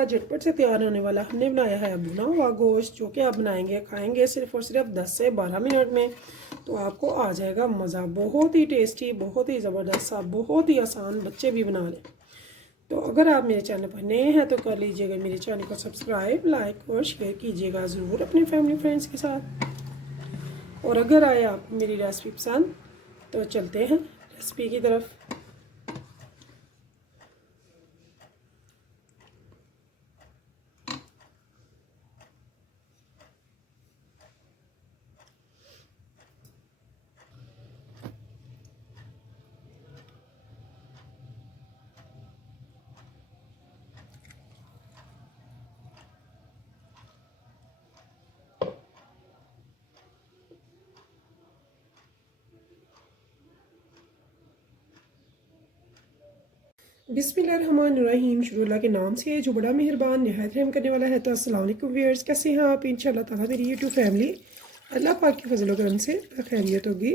सा झटपट से तैयार होने वाला हमने बनाया है भुना हुआ गोश्त, जो कि आप बनाएंगे खाएंगे सिर्फ और सिर्फ 10 से 12 मिनट में तो आपको आ जाएगा मज़ा। बहुत ही टेस्टी, बहुत ही ज़बरदस्त सा, बहुत ही आसान, बच्चे भी बना लें। तो अगर आप मेरे चैनल पर नए हैं तो कर लीजिएगा मेरे चैनल को सब्सक्राइब, लाइक और शेयर कीजिएगा ज़रूर अपने फैमिली फ्रेंड्स के साथ। और अगर आए आपको मेरी रेसिपी पसंद तो चलते हैं रेसिपी की तरफ। बिस्मिल्लाहिर्रहमानिर्रहीम, शुरू अल्लाह के नाम से जो बड़ा मेहरबान निहायत रहम करने वाला है। तो अस्सलाम वालेकुम व्यूअर्स, कैसे हैं आप? इंशाअल्लाह ताला मेरी यूट्यूब फैमिली अल्लाह पाक के फजल करम से खैरियत होगी।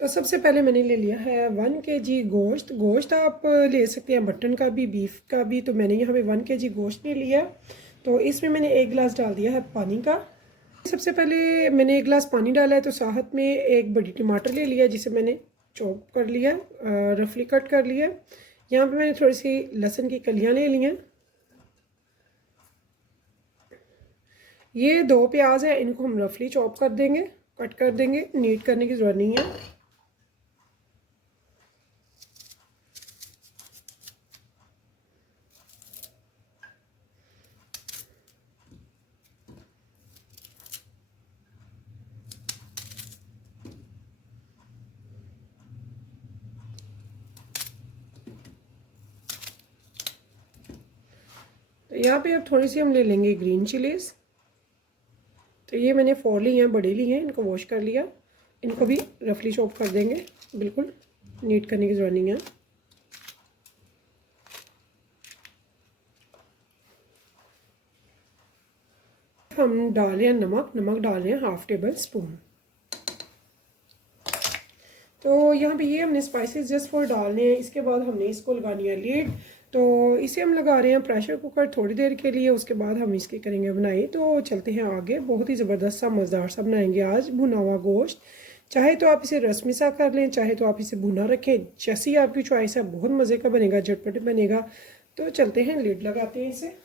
तो सबसे पहले मैंने ले लिया है 1 kg गोश्त। गोश्त आप ले सकते हैं मटन का भी, बीफ का भी। तो मैंने यहाँ पे 1 kg गोश्त ले लिया। तो इसमें मैंने 1 गिलास डाल दिया है पानी का। सबसे पहले मैंने 1 गिलास पानी डाला है। तो साथ में एक बड़ी टमाटर ले लिया जिसे मैंने चॉप कर लिया, रफली कट कर लिया। यहाँ पे मैंने थोड़ी सी लहसुन की कलियाँ ले ली हैं। ये 2 प्याज है, इनको हम रफली चॉप कर देंगे, कट कर देंगे, नीट करने की ज़रूरत नहीं है। तो यहाँ पे अब थोड़ी सी हम ले लेंगे ग्रीन चिलीज़। तो ये मैंने 4 ली हैं, बड़े ली हैं, इनको वॉश कर लिया। इनको भी रफली चॉप कर देंगे, बिल्कुल नीट करने की ज़रूरत नहीं है। हम डाल रहे हैं नमक डाल रहे हैं 1/2 टेबल स्पून। तो यहाँ पे ये हमने स्पाइसेस जस्ट फॉर डालने हैं। इसके बाद हमने इसको लगानी है लीड। तो इसे हम लगा रहे हैं प्रेशर कुकर थोड़ी देर के लिए, उसके बाद हम इसकी करेंगे बनाई। तो चलते हैं आगे। बहुत ही ज़बरदस्त सा मज़ेदार सा बनाएंगे आज भुना हुआ गोश्त। चाहे तो आप इसे रस्मी सा कर लें, चाहे तो आप इसे भुना रखें, जैसी आपकी चॉइस है। बहुत मज़े का बनेगा, झटपट बनेगा। तो चलते हैं, लीड लगाते हैं इसे।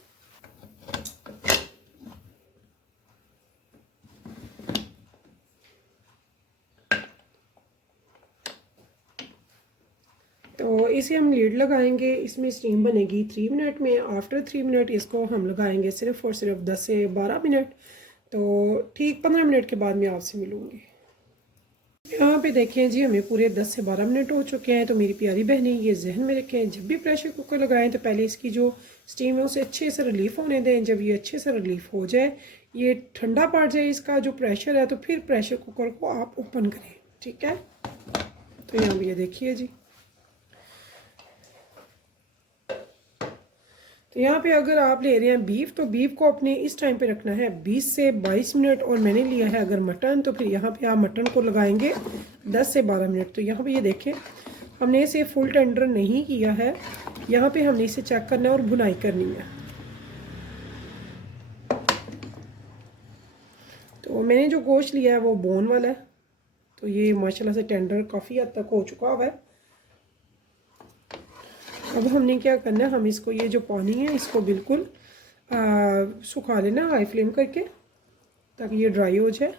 तो इसे हम लीड लगाएंगे, इसमें स्टीम बनेगी 3 मिनट में। आफ्टर 3 मिनट इसको हम लगाएंगे सिर्फ और सिर्फ 10 से 12 मिनट। तो ठीक 15 मिनट के बाद मैं आपसे मिलूँगी। यहाँ पे देखें जी, हमें पूरे 10 से 12 मिनट हो चुके हैं। तो मेरी प्यारी बहनें, ये जहन में रखें, जब भी प्रेशर कुकर लगाएं तो पहले इसकी जो स्टीम है उसे अच्छे से रिलीफ़ होने दें। जब ये अच्छे से रिलीफ़ हो जाए, ये ठंडा पड़ जाए इसका जो प्रेशर है, तो फिर प्रेशर कुकर को आप ओपन करें, ठीक है। तो यहाँ पे ये देखिए जी। तो यहाँ पे अगर आप ले रहे हैं बीफ, तो बीफ को अपने इस टाइम पे रखना है 20 से 22 मिनट। और मैंने लिया है अगर मटन, तो फिर यहाँ पे आप मटन को लगाएंगे 10 से 12 मिनट। तो यहाँ पे ये देखें, हमने इसे फुल टेंडर नहीं किया है। यहाँ पे हमने इसे चेक करना है और भुनाई करनी है। तो मैंने जो गोश्त लिया है वो बोन वाला है। तो ये माशाल्लाह से टेंडर काफ़ी हद तक हो चुका हुआ है। अब हमने क्या करना है, हम इसको, ये जो पानी है इसको बिल्कुल सुखा लेना हाई फ्लेम करके, ताकि ये ड्राई हो जाए।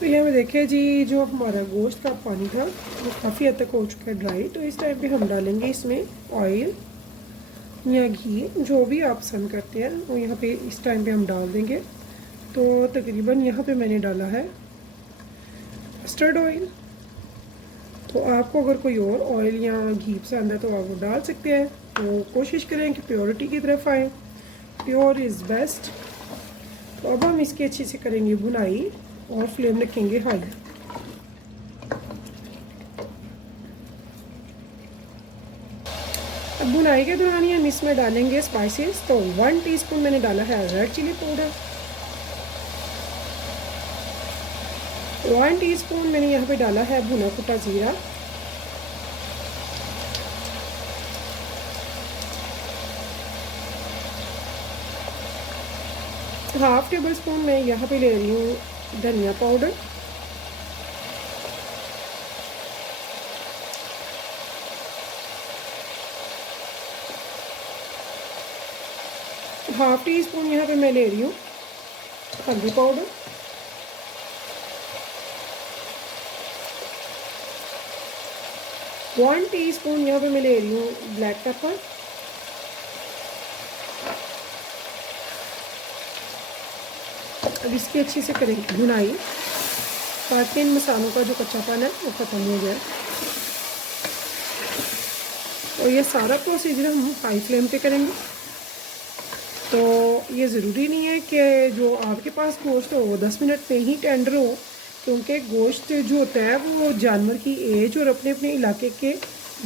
तो यहाँ पे देखिए जी, जो हमारा गोश्त का पानी था वो काफ़ी हद तक हो चुका है ड्राई। तो इस टाइम पे हम डालेंगे इसमें ऑयल या घी, जो भी आप पसंद करते हैं वो यहाँ पे इस टाइम पे हम डाल देंगे। तो तकरीबन यहाँ पे मैंने डाला है मस्टर्ड ऑयल। तो आपको अगर कोई और ऑयल या घी पसंद है तो आप वो डाल सकते हैं। तो कोशिश करें कि प्योरिटी की तरफ आए, प्योर इज़ बेस्ट। तो अब हम इसकी अच्छे से करेंगे भुनाई और फ्लेम रखेंगे हाई। अब भुनाई के दौरान हम इसमें डालेंगे स्पाइसेस। तो 1 टीस्पून मैंने डाला है रेड चिली पाउडर, 1 टीस्पून मैंने यहाँ पे डाला है भुना कुटा ज़ीरा, हाफ़ टेबल स्पून मैं यहाँ पे ले रही हूँ धनिया पाउडर, हाफ़ टी स्पून यहाँ पे मैं ले रही हूँ हल्दी पाउडर, वन टीस्पून यहाँ पे मैं ले रही हूँ ब्लैक पेपर, अब इसकी अच्छी से करेंगे भुनाई ताकि इन मसालों का जो कच्चापन है वो ख़त्म हो जाए। और ये सारा प्रोसीजर हम हाई फ्लेम पे करेंगे। तो ये ज़रूरी नहीं है कि जो आपके पास गोश्त हो वो 10 मिनट में ही टेंडर हो, क्योंकि गोश्त जो होता है वो जानवर की एज और अपने अपने इलाके के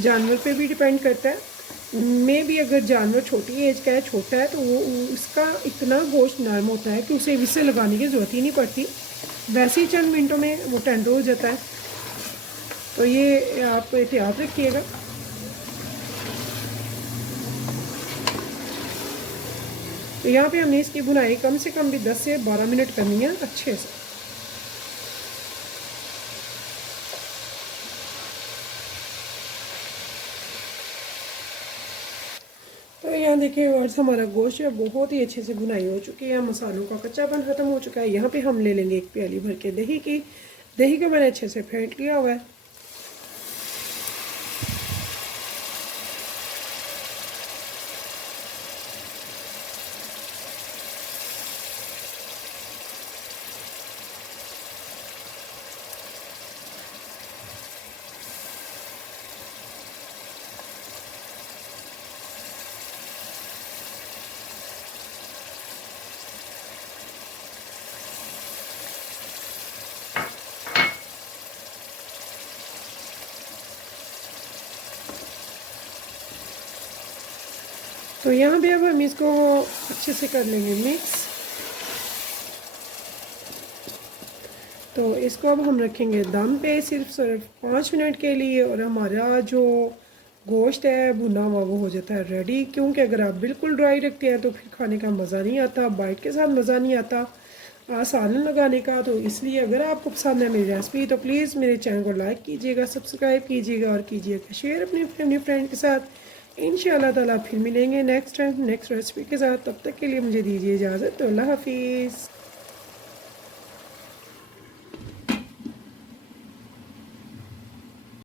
जानवर पे भी डिपेंड करता है। मे भी अगर जानवर छोटी एज का है, छोटा है, तो वो उसका इतना गोश्त नरम होता है कि उसे विसल लगाने की ज़रूरत ही नहीं पड़ती, वैसे ही चंद मिनटों में वो टेंडर हो जाता है। तो ये आप एहतियात रखिएगा। तो यहाँ पे हमने इसकी बुनाई कम से कम भी 10 से 12 मिनट करनी है अच्छे से। तो यहाँ देखिए वर्ड्स हमारा गोश्त है बहुत ही अच्छे से बुनाई हो चुकी है, मसालों का कच्चापन ख़त्म हो चुका है। यहाँ पे हम ले लेंगे एक प्याली भर के दही की। दही को मैंने अच्छे से फेंट लिया हुआ है। तो यहाँ भी अब हम इसको अच्छे से कर लेंगे मिक्स। तो इसको अब हम रखेंगे दम पे सिर्फ 5 मिनट के लिए, और हमारा जो गोश्त है भुना हुआ वो हो जाता है रेडी। क्योंकि अगर आप बिल्कुल ड्राई रखते हैं तो फिर खाने का मज़ा नहीं आता, बाइट के साथ मज़ा नहीं आता सालन लगाने का। तो इसलिए अगर आपको पसंद है मेरी रेसिपी तो प्लीज़ मेरे चैनल को लाइक कीजिएगा, सब्सक्राइब कीजिएगा और कीजिएगा शेयर अपनी फैमिली फ्रेंड के साथ। इंशाल्लाह ताला फिर मिलेंगे नेक्स्ट टाइम नेक्स्ट रेसिपी के साथ। तब तक के लिए मुझे दीजिए इजाज़त। तो अल्लाह हाफिज़।